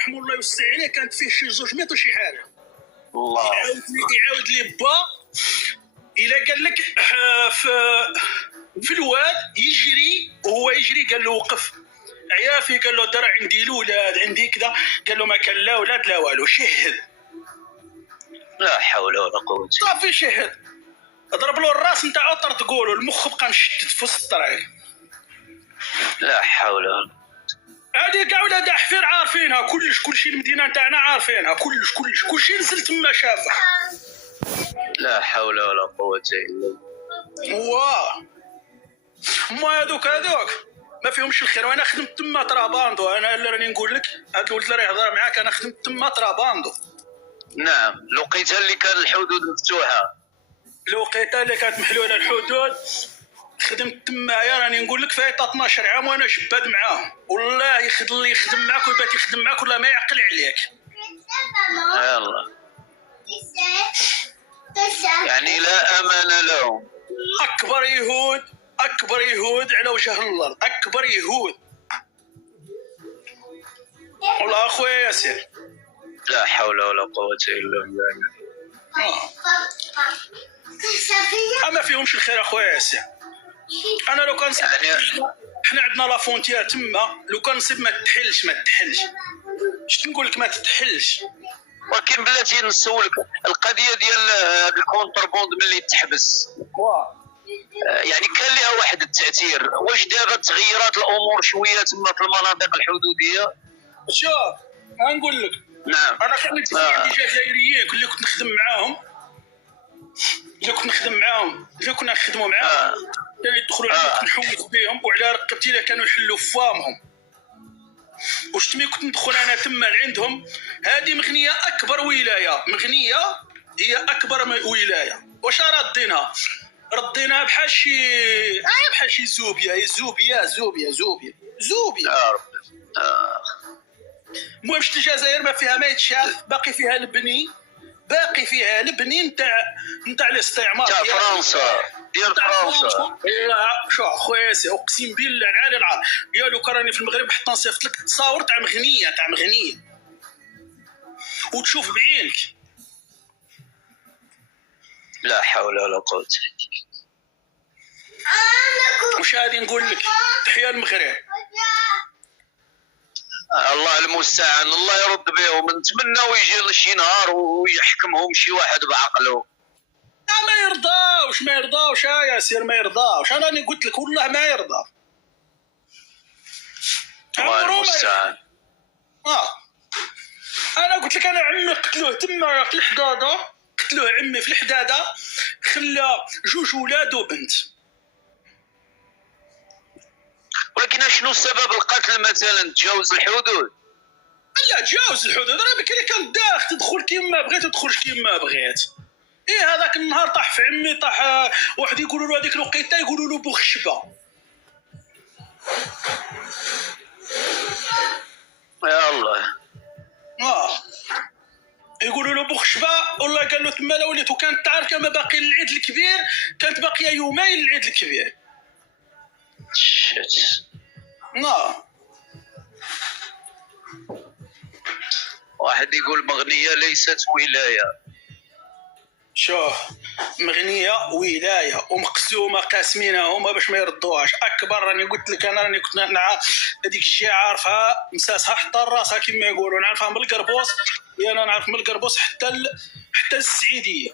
يرحمه الله يوسع عليه كانت فيه شي 2 متر وشي حاجه. الله يعاود لي با الا قال لك في الواد يجري وهو يجري قال له وقف عيافي قال له درع عندي الاولاد عندي كذا قال له ما كان لا اولاد لا والو شهد. لا حول ولا قوه. صافي شهد ضرب له الراس نتاعو طر تقولوا المخ بقى مشتت في وسط الطريق. لا حول ولا. هذه كاع ولاد حفير عارفينها كلشي المدينه نتاعنا عارفينها كلشي نزل تما شافها. لا حول ولا قوه الا بالله. واه ما هذوك ما فيهمش الخير. وانا خدمت تما تراباندو. انا اللي راني نقول لك هذا الولد اللي راه يهضر معاك انا خدمت تما تراباندو. نعم الوقيته اللي كان الحدود مفتوحه. الوقيته اللي كانت محلوله الحدود خدمت تمايا راني نقول لك فايطه 12 عام وانا جباد معاهم. والله اللي يخدم معاك ويبات يخدم معاك ولا ما يعقل عليك. يلا يعني لا امان لهم. اكبر يهود على وجه الارض. اكبر يهود والله اخويا ياسر. لا حول ولا قوه الا بالله. ما فيهمش الخير اخويا ياسر. انا لو كان احنا عندنا لا فونتيير تما لو كان نصيب ما تحلش شنو نقول لك ما تتحلش. ولكن بلاتي نسولك القضيه ديال الكونتربوند ملي تحبس يعني كان لها واحد التاثير. واش دابا تغيرات الامور شويه تما في المناطق الحدوديه؟ شوف نقول لك. نعم انا كنت عندي جزائريين اللي كنت نخدم معاهم اللي كنا نخدموا معاهم كانوا يدخلوا عندي كنت نحوس بهم وعلى رقبتي الا كانوا يحلوا فامهم. واش تمي كنت ندخل انا تما لعندهم. هذه مغنيه اكبر ولايه. مغنيه هي اكبر ولايه. واش رديناها بحال شي زوبيا يا رب. المهم شتي الجزائر ما فيها ما يتشاف. باقي فيها البني نتاع الاستعمار تاع فرنسا ديال فرنسا. لا شو خويا اقسم بالله العالي العظيم قالوا كراني في المغرب حتى نصيفط لك تصاور تاع مغنيه وتشوف بعينك. لا حول ولا قوه. واش هادي نقول لك تحيا المغرب. الله المستعان. الله يرد بهم. نتمنى ويجي شي نهار ويحكمهم شي واحد بعقله. ما يرضاوش يا ياسر ما يرضاوش. انا اللي قلت لك والله ما يرضى. الله المستعان. انا قلت لك انا عمي قتلوه تما في الحداده. قتلوه عمي في الحداده خلى 2 ولاد وبنت. ولكن شنو سبب القتل مثلا؟ تجاوز الحدود؟ لا تجاوز الحدود راه بكري كان داخل تدخل كيما بغيت وتخرج كيما بغيت. هذاك النهار طاح في عمي طاح واحد يقولوا له هذيك الوقيته يقولوا له بوخشبه. يا الله. يقولوا له بوخشبه والله قال له تما وليت. وكانت تعرف كما باقي العيد الكبير كانت باقيه يومين للعيد الكبير. شت. واحد يقول مغنية ليست ولاية. شوف مغنية ولاية ومقسومة قاسمينها هما باش ما يردوهاش. أكبر راني قلت لك أنا راني كنت هذيك الجهة عارفها مساسها حتى راسها كما يقولوا. نعرفها من القربوس. أنا نعرف من القربوس حتى السعيدية.